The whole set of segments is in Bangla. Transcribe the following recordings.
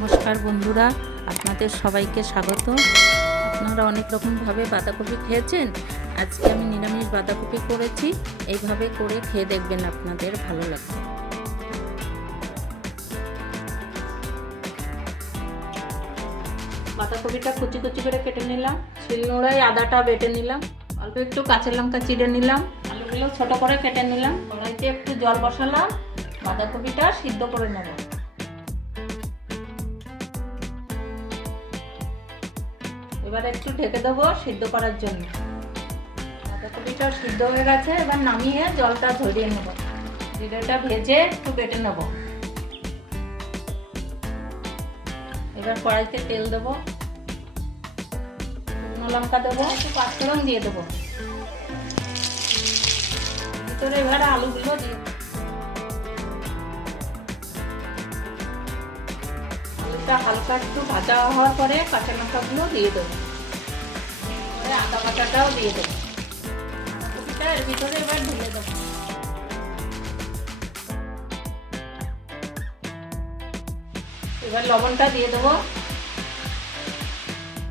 নমস্কার বন্ধুরা, আপনাদের সবাইকে স্বাগত। আপনারা অনেক রকমভাবে বাঁধাকপি খেয়েছেন। আজকে আমি নিরামিষ বাঁধাকপি করেছি। এইভাবে করে খেয়ে দেখবেন, আপনাদের ভালো লাগবে। বাঁধাকপিটা কুচি কুচি করে কেটে নিলাম। শিলনোড়ায় আদাটা বেটে নিলাম। অল্প একটু কাঁচা লঙ্কা চিড়ে নিলাম। আলুগুলো ছোট করে কেটে নিলাম। কড়াইতে একটু জল বসালাম। বাঁধাকপিটা সিদ্ধ করে নেব। এবার একটু ঢেকে দেবো সিদ্ধ করার জন্য। বাঁধাকপিটা সিদ্ধ হয়ে গেছে। এবার নামিয়ে জলটা ঝরিয়ে নেব। জিরেটা ভেজে একটু বেটে নেব। এবার কড়াইতে তেল দেবো, শুকনো লঙ্কা দেবো, একটু পাঁচফোড়ন দিয়ে দেবো। ভিতরে এবার আলুগুলো দিয়ে, আলুটা হালকা একটু ভাজা হওয়ার পরে কাঁচা লঙ্কাগুলো দিয়ে দেবো। আদা বাটাটাও দিয়ে দেবো। বাঁধাকপিটা এর ভিতরে এবার ঢেলে দেবো। এবার লবণটা দিয়ে দেবো।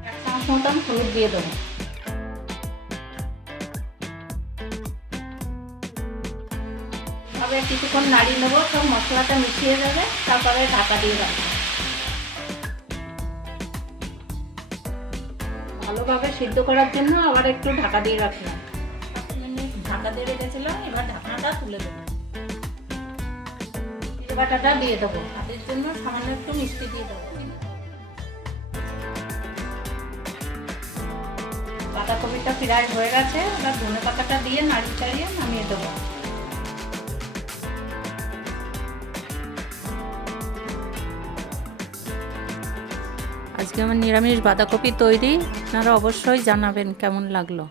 1 চামচ মতন হলুদ দিয়ে দেবো। এভাবে কিছুক্ষণ নাড়িয়ে নেবো, সব মশলাটা মিশিয়ে যাবে। তারপরে ঢাকা দিয়ে রাখবো। ভালোভাবে সিদ্ধ করার জন্য আবার একটু ঢাকা দিয়ে রাখলাম। 5 মিনিট ঢাকা দিয়ে রেখেছিলাম। এবার ঢাকনাটা তুলে দেবো। জিরে বাটাটা দিয়ে দেবো। স্বাদের জন্য সামান্য একটু মিষ্টি দিয়ে দেবো। বাঁধাকপিটা প্রায় হয়ে গেছে। এবার ধনে পাতাটা দিয়ে নাড়িয়ে চাড়িয়ে নামিয়ে দেবো। আজকে আমার নিরামিষ বাঁধাকপি তৈরি। আপনারা অবশ্যই জানাবেন কেমন লাগলো।